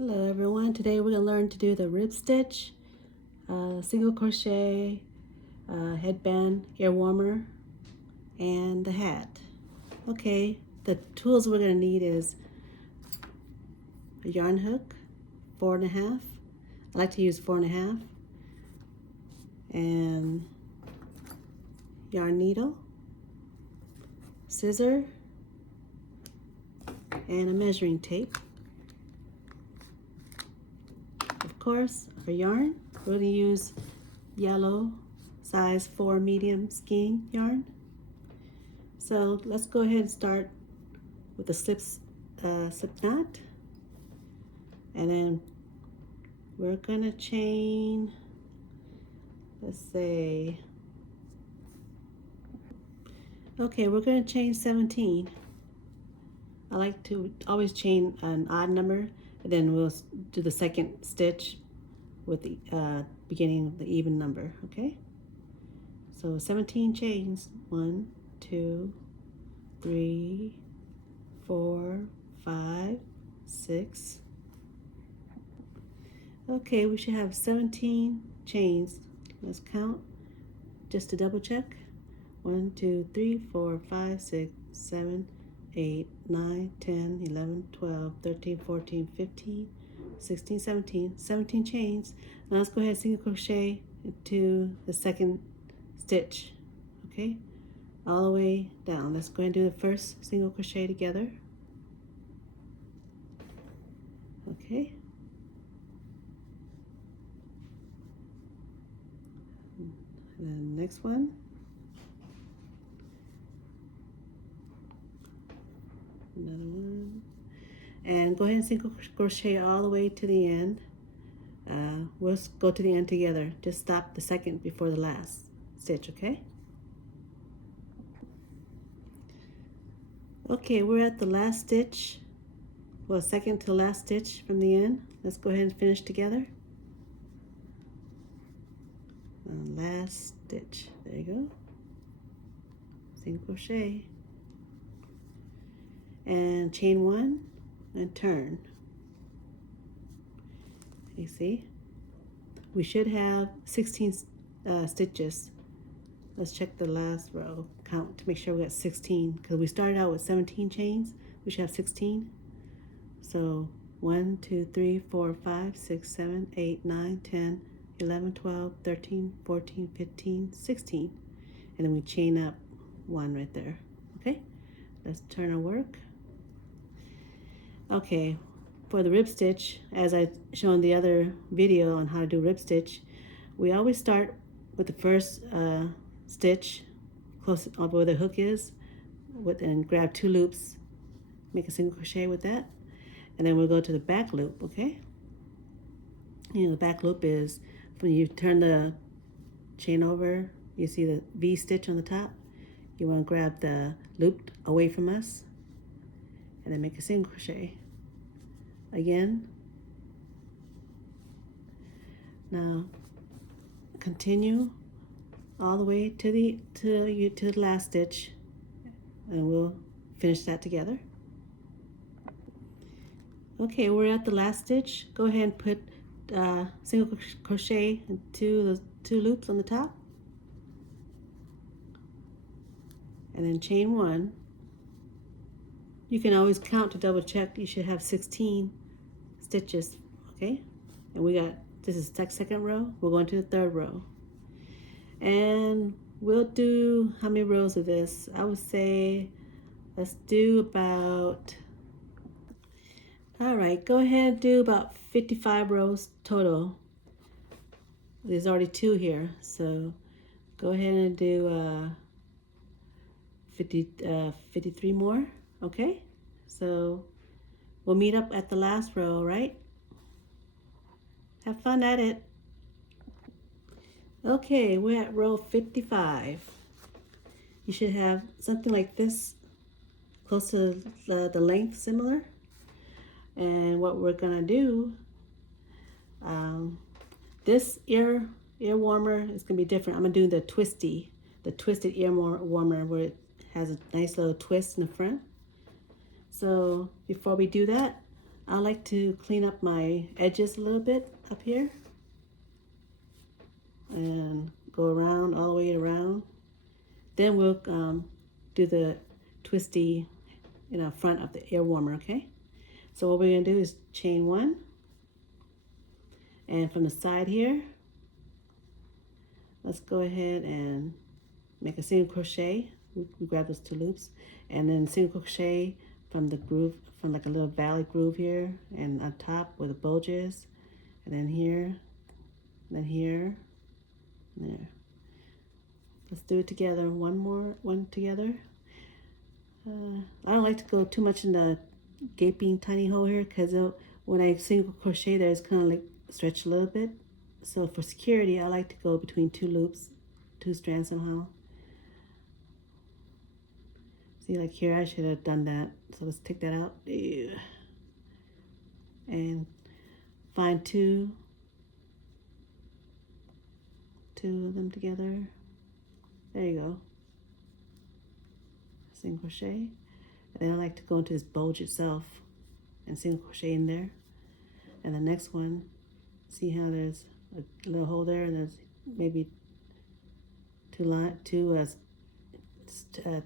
Hello everyone, today we're going to learn to do the rib stitch, single crochet, headband, ear warmer, and the hat. Okay, the tools we're going to need is a yarn hook, 4.5. I like to use 4.5, and yarn needle, scissor, and a measuring tape. Of course, for yarn, we're going to use yellow size 4 medium skein yarn. So let's go ahead and start with the slip knot, and then we're going to chain, let's say, okay, we're going to chain 17. I like to always chain an odd number, and then we'll do the second stitch with the beginning of the even number, okay? So 17 chains, 1, 2, 3, 4, 5, 6. Okay, we should have 17 chains. Let's count just to double check. 1, 2, 3, 4, 5, 6, 7, 8, 9, 10, 11, 12, 13, 14, 15, 16, 17 chains. Now let's go ahead and single crochet into the second stitch, okay, all the way down. Let's go ahead and do the first single crochet together, okay. And then the next one. Another one, and go ahead and single crochet all the way to the end. We'll go to the end together. Just stop the second before the last stitch, okay? Okay, we're at the last stitch, well, second to the last stitch from the end. Let's go ahead and finish together. Last stitch, there you go. Single crochet, and chain 1 and turn. You see, we should have 16 stitches. Let's check the last row, count to make sure we got 16, because we started out with 17 chains. We should have 16. So 1, 2, 3, 4, 5, 6, 7, 8, 9, 10, 11, 12, 13, 14, 15, 16, and then we chain up 1 right there. Okay, let's turn our work. Okay, for the rib stitch, as I shown in the other video on how to do rib stitch, we always start with the first stitch close up where the hook is, and grab 2 loops, make a single crochet with that, and then we'll go to the back loop, okay? You know, the back loop is when you turn the chain over, you see the V stitch on the top. You want to grab the loop away from us, and then make a single crochet again. Now continue all the way to the last stitch, and we'll finish that together. Okay, we're at the last stitch. Go ahead and put single crochet into the 2 loops on the top, and then chain 1. You can always count to double check. You should have 16 stitches, okay? And we got, this is the second row. We're going to the 3rd row. And we'll do, how many rows of this? I would say, let's do about, all right, go ahead and do about 55 rows total. There's already 2 here, so go ahead and do 53 more. Okay, so we'll meet up at the last row, right? Have fun at it. Okay, we're at row 55. You should have something like this, close to the length, similar. And what we're gonna do, this ear warmer is gonna be different. I'm gonna do the twisted ear warmer, where it has a nice little twist in the front. So before we do that, I like to clean up my edges a little bit up here and go around all the way around. Then we'll do the twisty, front of the ear warmer, okay? So what we're gonna do is chain one, and from the side here, let's go ahead and make a single crochet. We grab those two loops, and then single crochet from the groove, from like a little valley groove here, and on top where the bulge is, and then here, and then here, and there. Let's do it together. One together. I don't like to go too much in the gaping tiny hole here, because when I single crochet there, it's kind of like stretch a little bit. So for security, I like to go between two loops, two strands somehow. See, like here, I should have done that. So let's take that out. And find two of them together. There you go. Single crochet. And then I like to go into this bulge itself and single crochet in there. And the next one, see how there's a little hole there, and there's maybe there.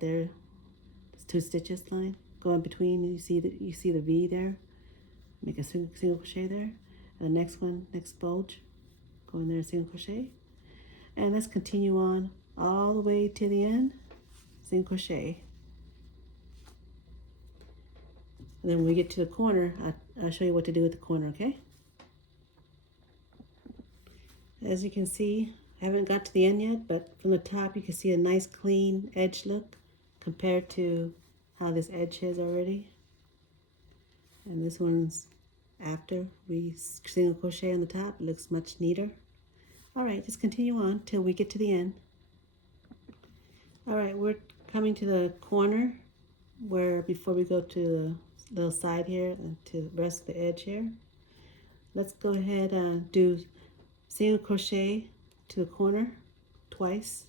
There's two stitches line. Go in between, and you see the V there. Make a single crochet there. And the next one, next bulge, go in there, single crochet. And let's continue on all the way to the end, single crochet. And then when we get to the corner, I'll show you what to do with the corner, okay? As you can see, I haven't got to the end yet, but from the top you can see a nice clean edge look compared to how this edge is already. And this one's after we single crochet on the top, it looks much neater. All right, just continue on till we get to the end. All right, we're coming to the corner where before we go to the little side here and to rest the edge here. Let's go ahead and do single crochet to the corner twice,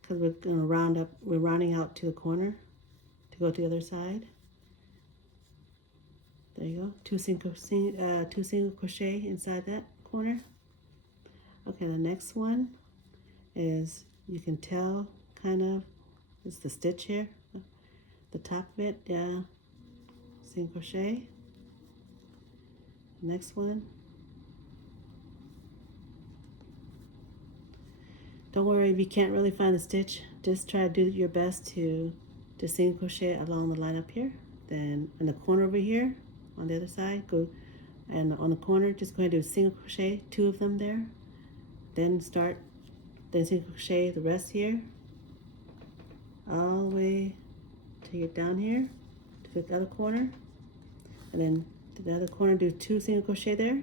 because we're rounding out to the corner to go to the other side. There you go, two single crochet inside that corner. Okay, the next one is, you can tell kind of, it's the stitch here, the top of it, yeah, single crochet. Next one. Don't worry if you can't really find the stitch, just try to do your best to single crochet along the line up here. Then in the corner over here, on the other side, go, and on the corner, just go ahead and do single crochet, two of them there. Then single crochet the rest here, all the way to get down here to the other corner, and then to the other corner do two single crochet there,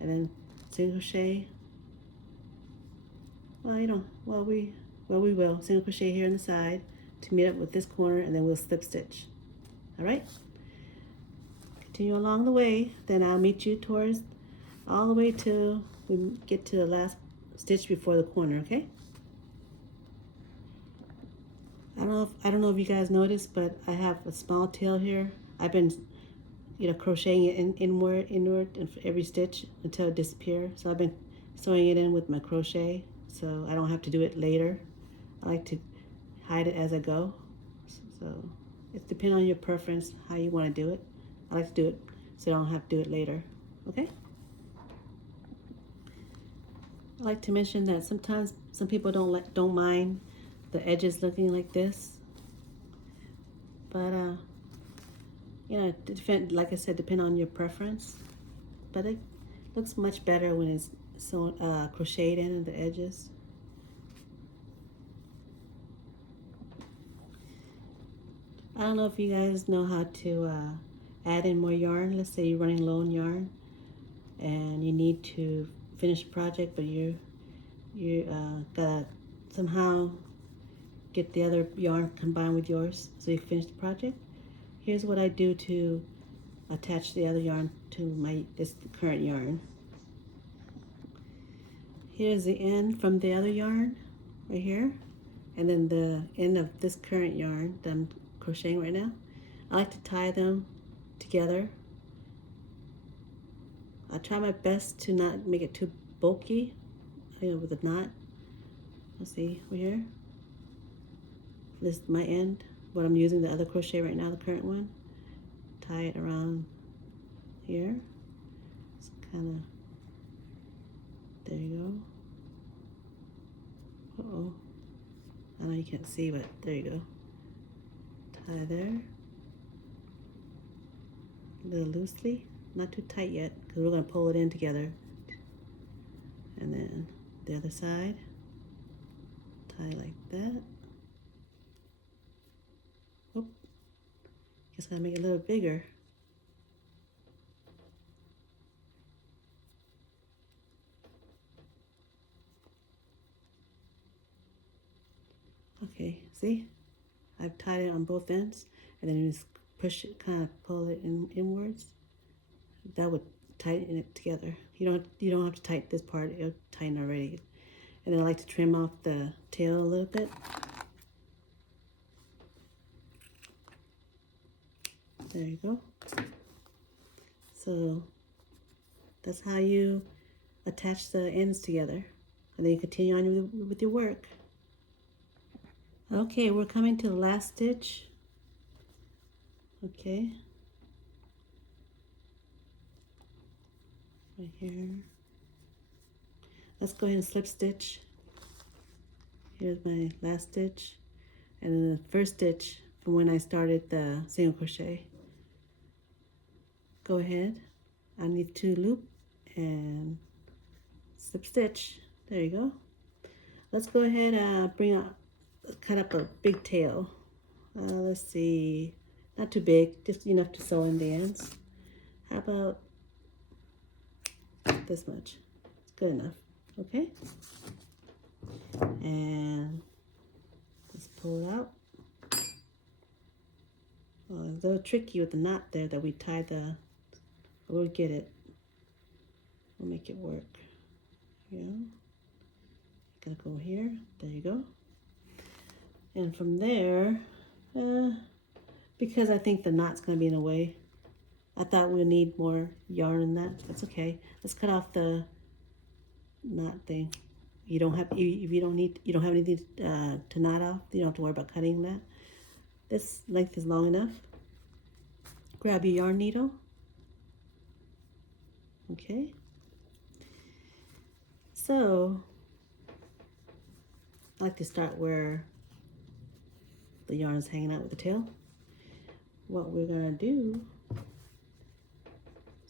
and then single crochet. Well, we will single crochet here on the side to meet up with this corner, and then we'll slip stitch. All right. Continue along the way. Then I'll meet you towards all the way till we get to the last stitch before the corner. Okay. I don't know if you guys noticed, but I have a small tail here. I've been, crocheting it inward in every stitch until it disappears. So I've been sewing it in with my crochet, so I don't have to do it later. I like to hide it as I go. So it depends on your preference how you want to do it. I like to do it so I don't have to do it later. Okay. I like to mention that sometimes some people don't mind the edges looking like this, but like I said, depend on your preference. But it looks much better when it's crocheted in the edges. I don't know if you guys know how to add in more yarn. Let's say you're running low on yarn and you need to finish a project, but you gotta somehow get the other yarn combined with yours so you finish the project. Here's what I do to attach the other yarn to this current yarn. Here's the end from the other yarn right here, and then the end of this current yarn that I'm crocheting right now. I like to tie them together. I try my best to not make it too bulky, with a knot. Let's see, over here. This is my end, but I'm using the other crochet right now, the current one. Tie it around here. It's kind of, there you go. Uh-oh. I know you can't see, but there you go. Tie there. A little loosely, not too tight yet, because we're going to pull it in together. And then the other side, tie like that. Oop. Just gotta make it a little bigger. Okay, see? I've tied it on both ends, and then you just push it, kind of pull it inwards. That would tighten it together. You don't have to tighten this part, it'll tighten already. And then I like to trim off the tail a little bit. There you go. So that's how you attach the ends together. And then you continue on with your work. Okay, we're coming to the last stitch. Okay. Right here. Let's go ahead and slip stitch. Here's my last stitch. And then the first stitch from when I started the single crochet. Go ahead, I need to loop and slip stitch. There you go. Let's go ahead and cut up a big tail. Let's see, not too big, just enough to sew in the ends. How about this much? It's good enough. Okay. And let's pull it out. Well, it's a little tricky with the knot there that we tied the. We'll get it. We'll make it work. Yeah. Gonna go here. There you go. And from there, because I think the knot's gonna be in the way, I thought we'd need more yarn in that. That's okay. Let's cut off the knot thing. You don't have you don't have anything to knot off. You don't have to worry about cutting that. This length is long enough. Grab your yarn needle. Okay. So I like to start where the yarn is hanging out with the tail. What we're gonna do is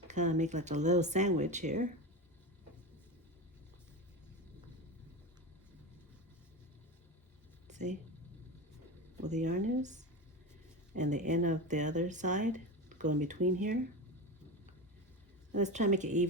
kind of make like a little sandwich here. See where the yarn is, and the end of the other side go in between here. Let's try and make it even.